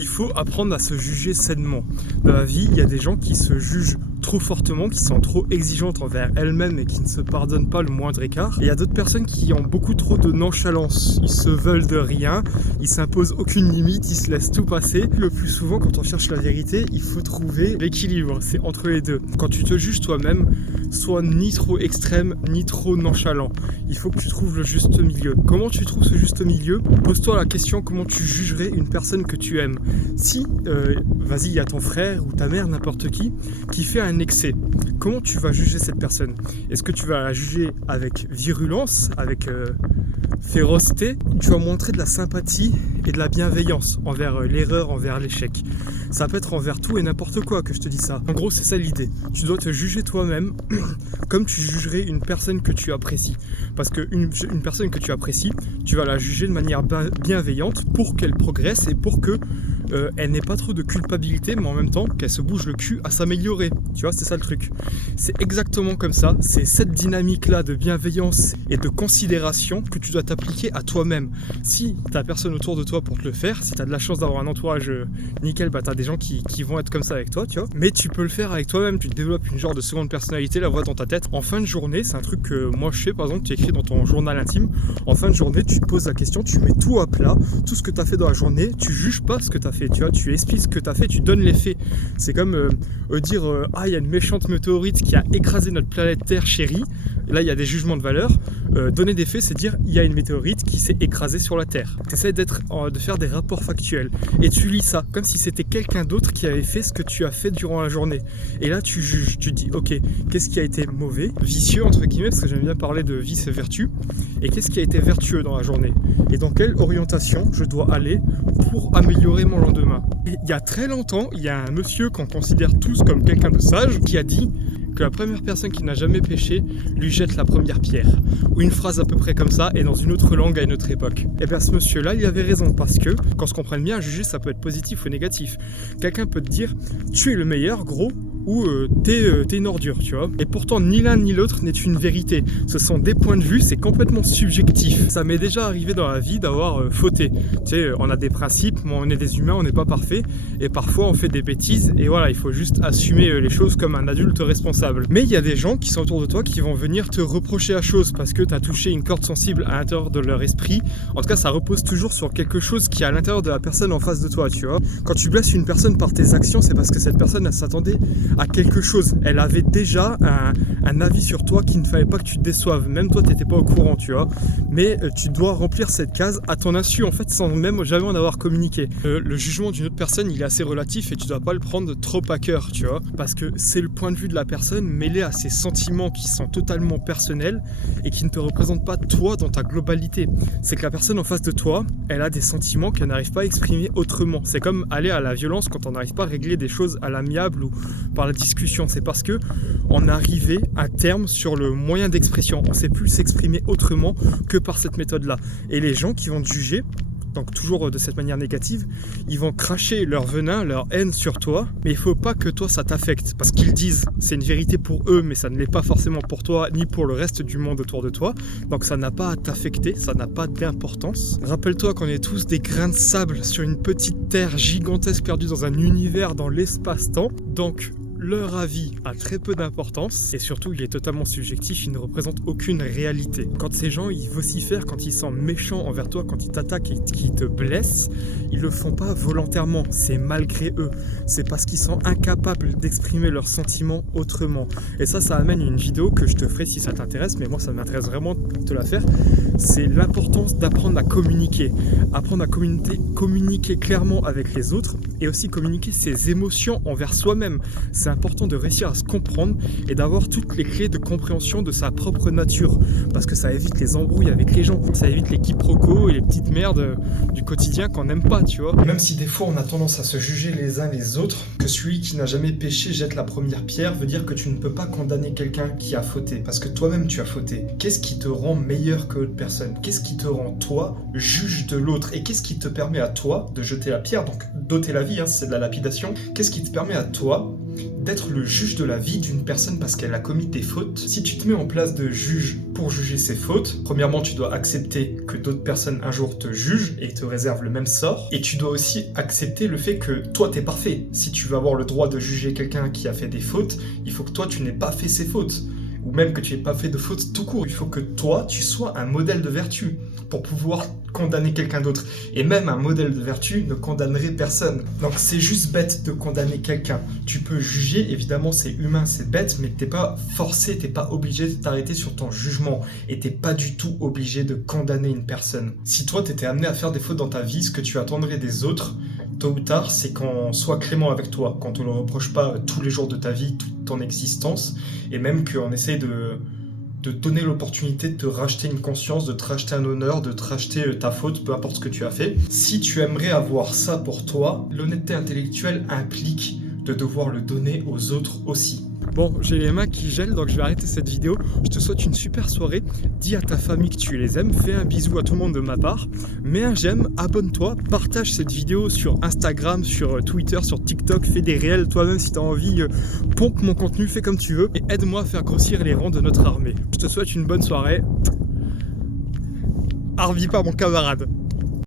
Il faut apprendre à se juger sainement. Dans la vie, il y a des gens qui se jugent trop fortement, qui sont trop exigeantes envers elles-mêmes et qui ne se pardonnent pas le moindre écart. Et il y a d'autres personnes qui ont beaucoup trop de nonchalance. Ils se veulent de rien, ils s'imposent aucune limite, ils se laissent tout passer. Le plus souvent, quand on cherche la vérité, il faut trouver l'équilibre. C'est entre les deux. Quand tu te juges toi-même, sois ni trop extrême, ni trop nonchalant. Il faut que tu trouves le juste milieu. Comment tu trouves ce juste milieu? Pose-toi la question, comment tu jugerais une personne que tu aimes? Si, vas-y, il y a ton frère ou ta mère, n'importe qui fait un excès, comment tu vas juger cette personne? Est-ce que tu vas la juger avec virulence, avec férocité? Tu vas montrer de la sympathie et de la bienveillance envers l'erreur, envers l'échec. Ça peut être envers tout et n'importe quoi que je te dis ça. En gros, c'est ça l'idée. Tu dois te juger toi-même comme tu jugerais une personne que tu apprécies. Parce qu'une personne que tu apprécies, tu vas la juger de manière bienveillante pour qu'elle progresse et pour que elle n'ait pas trop de culpabilité, mais en même temps qu'elle se bouge le cul à s'améliorer. Tu vois, c'est ça le truc. C'est exactement comme ça. C'est cette dynamique-là de bienveillance et de considération que tu dois t'appliquer à toi-même. Si tu n'as personne autour de toi pour te le faire, si tu as de la chance d'avoir un entourage nickel, bah tu as des gens qui vont être comme ça avec toi, tu vois. Mais tu peux le faire avec toi-même. Tu développes une genre de seconde personnalité, la voix dans ta tête. En fin de journée, c'est un truc que moi je fais, par exemple, tu écris dans ton journal intime. En fin de journée, tu te poses la question, tu mets tout à plat, tout ce que tu as fait dans la journée, tu juges pas ce que tu as fait. Tu vois, tu expliques ce que tu as fait, tu donnes les faits. C'est comme dire ah, il y a une méchante météorite qui a écrasé notre planète Terre chérie. Et là, il y a des jugements de valeur. Donner des faits, c'est dire il y a une météorite qui s'est écrasée sur la Terre. Tu essaies de faire des rapports factuels. Et tu lis ça comme si c'était quelqu'un d'autre qui avait fait ce que tu as fait durant la journée. Et là, tu juges. Tu dis ok, qu'est-ce qui a été mauvais, vicieux entre guillemets, parce que j'aime bien parler de vice et vertu. Et qu'est-ce qui a été vertueux dans la journée? Et dans quelle orientation je dois aller pour améliorer mon lendemain? Et il y a très longtemps, il y a un monsieur qu'on considère tous comme quelqu'un de sage qui a dit que la première personne qui n'a jamais péché lui jette la première pierre. Ou une phrase à peu près comme ça, et dans une autre langue à une autre époque. Et bien ce monsieur-là, il avait raison, parce que, quand on se comprenne bien, juger, ça peut être positif ou négatif. Quelqu'un peut te dire, tu es le meilleur, gros, ou t'es une ordure, tu vois. Et pourtant, ni l'un ni l'autre n'est une vérité. Ce sont des points de vue, c'est complètement subjectif. Ça m'est déjà arrivé dans la vie d'avoir fauté. Tu sais, on a des principes, on est des humains, on n'est pas parfait, et parfois on fait des bêtises, et voilà, il faut juste assumer les choses comme un adulte responsable. Mais il y a des gens qui sont autour de toi qui vont venir te reprocher la chose parce que tu as touché une corde sensible à l'intérieur de leur esprit. En tout cas, ça repose toujours sur quelque chose qui est à l'intérieur de la personne en face de toi, tu vois. Quand tu blesses une personne par tes actions, c'est parce que cette personne, elle s'attendait à quelque chose. Elle avait déjà un avis sur toi qu'il ne fallait pas que tu te déçoives. Même toi, tu n'étais pas au courant, tu vois. Mais tu dois remplir cette case à ton insu, en fait, sans même jamais en avoir communiqué. Le jugement d'une autre personne, il est assez relatif et tu dois pas le prendre trop à cœur, tu vois. Parce que c'est le point de vue de la personne mêlé à ses sentiments qui sont totalement personnels et qui ne te représentent pas toi dans ta globalité. C'est que la personne en face de toi, elle a des sentiments qu'elle n'arrive pas à exprimer autrement. C'est comme aller à la violence quand on n'arrive pas à régler des choses à l'amiable ou par la discussion. C'est parce que on arrivait à terme sur le moyen d'expression. On ne sait plus s'exprimer autrement que par cette méthode-là. Et les gens qui vont te juger, donc toujours de cette manière négative, ils vont cracher leur venin, leur haine sur toi, mais il faut pas que toi ça t'affecte, parce qu'ils disent c'est une vérité pour eux, mais ça ne l'est pas forcément pour toi, ni pour le reste du monde autour de toi, donc ça n'a pas à t'affecter, ça n'a pas d'importance. Rappelle-toi qu'on est tous des grains de sable sur une petite terre gigantesque perdue dans un univers, dans l'espace-temps, donc leur avis a très peu d'importance et surtout il est totalement subjectif, il ne représente aucune réalité. Quand ces gens ils vocifèrent, quand ils sont méchants envers toi, quand ils t'attaquent et qu'ils te blessent, ils le font pas volontairement, c'est malgré eux. C'est parce qu'ils sont incapables d'exprimer leurs sentiments autrement. Et ça amène une vidéo que je te ferai si ça t'intéresse, mais moi ça m'intéresse vraiment de te la faire. C'est l'importance d'apprendre à communiquer. Apprendre à communiquer clairement avec les autres et aussi communiquer ses émotions envers soi-même. C'est important de réussir à se comprendre et d'avoir toutes les clés de compréhension de sa propre nature parce que ça évite les embrouilles avec les gens, ça évite les quiproquos et les petites merdes du quotidien qu'on n'aime pas, tu vois. Même si des fois on a tendance à se juger les uns les autres, que celui qui n'a jamais péché jette la première pierre veut dire que tu ne peux pas condamner quelqu'un qui a fauté parce que toi-même tu as fauté. Qu'est-ce qui te rend meilleur que l'autre personne? Qu'est-ce qui te rend toi juge de l'autre? Et qu'est-ce qui te permet à toi de jeter la pierre? Donc d'ôter la vie, hein, c'est de la lapidation. Qu'est-ce qui te permet à toi d'être le juge de la vie d'une personne parce qu'elle a commis des fautes. Si tu te mets en place de juge pour juger ses fautes, premièrement, tu dois accepter que d'autres personnes un jour te jugent et te réservent le même sort. Et tu dois aussi accepter le fait que toi, t'es parfait. Si tu veux avoir le droit de juger quelqu'un qui a fait des fautes, il faut que toi, tu n'aies pas fait ces fautes. Ou même que tu n'aies pas fait de fautes tout court. Il faut que toi, tu sois un modèle de vertu pour pouvoir condamner quelqu'un d'autre. Et même un modèle de vertu ne condamnerait personne. Donc c'est juste bête de condamner quelqu'un. Tu peux juger, évidemment c'est humain, c'est bête, mais t'es pas forcé, t'es pas obligé de t'arrêter sur ton jugement. Et t'es pas du tout obligé de condamner une personne. Si toi t'étais amené à faire des fautes dans ta vie, ce que tu attendrais des autres, tôt ou tard, c'est qu'on soit clément avec toi, qu'on te le reproche pas tous les jours de ta vie, toute ton existence, et même qu'on essaye de donner l'opportunité de te racheter une conscience, de te racheter un honneur, de te racheter ta faute, peu importe ce que tu as fait. Si tu aimerais avoir ça pour toi, l'honnêteté intellectuelle implique de devoir le donner aux autres aussi. Bon, j'ai les mains qui gèlent, donc je vais arrêter cette vidéo. Je te souhaite une super soirée. Dis à ta famille que tu les aimes. Fais un bisou à tout le monde de ma part. Mets un j'aime, abonne-toi, partage cette vidéo sur Instagram, sur Twitter, sur TikTok. Fais des réels toi-même si tu as envie. Pompe mon contenu, fais comme tu veux. Et aide-moi à faire grossir les rangs de notre armée. Je te souhaite une bonne soirée. Harvey pas mon camarade.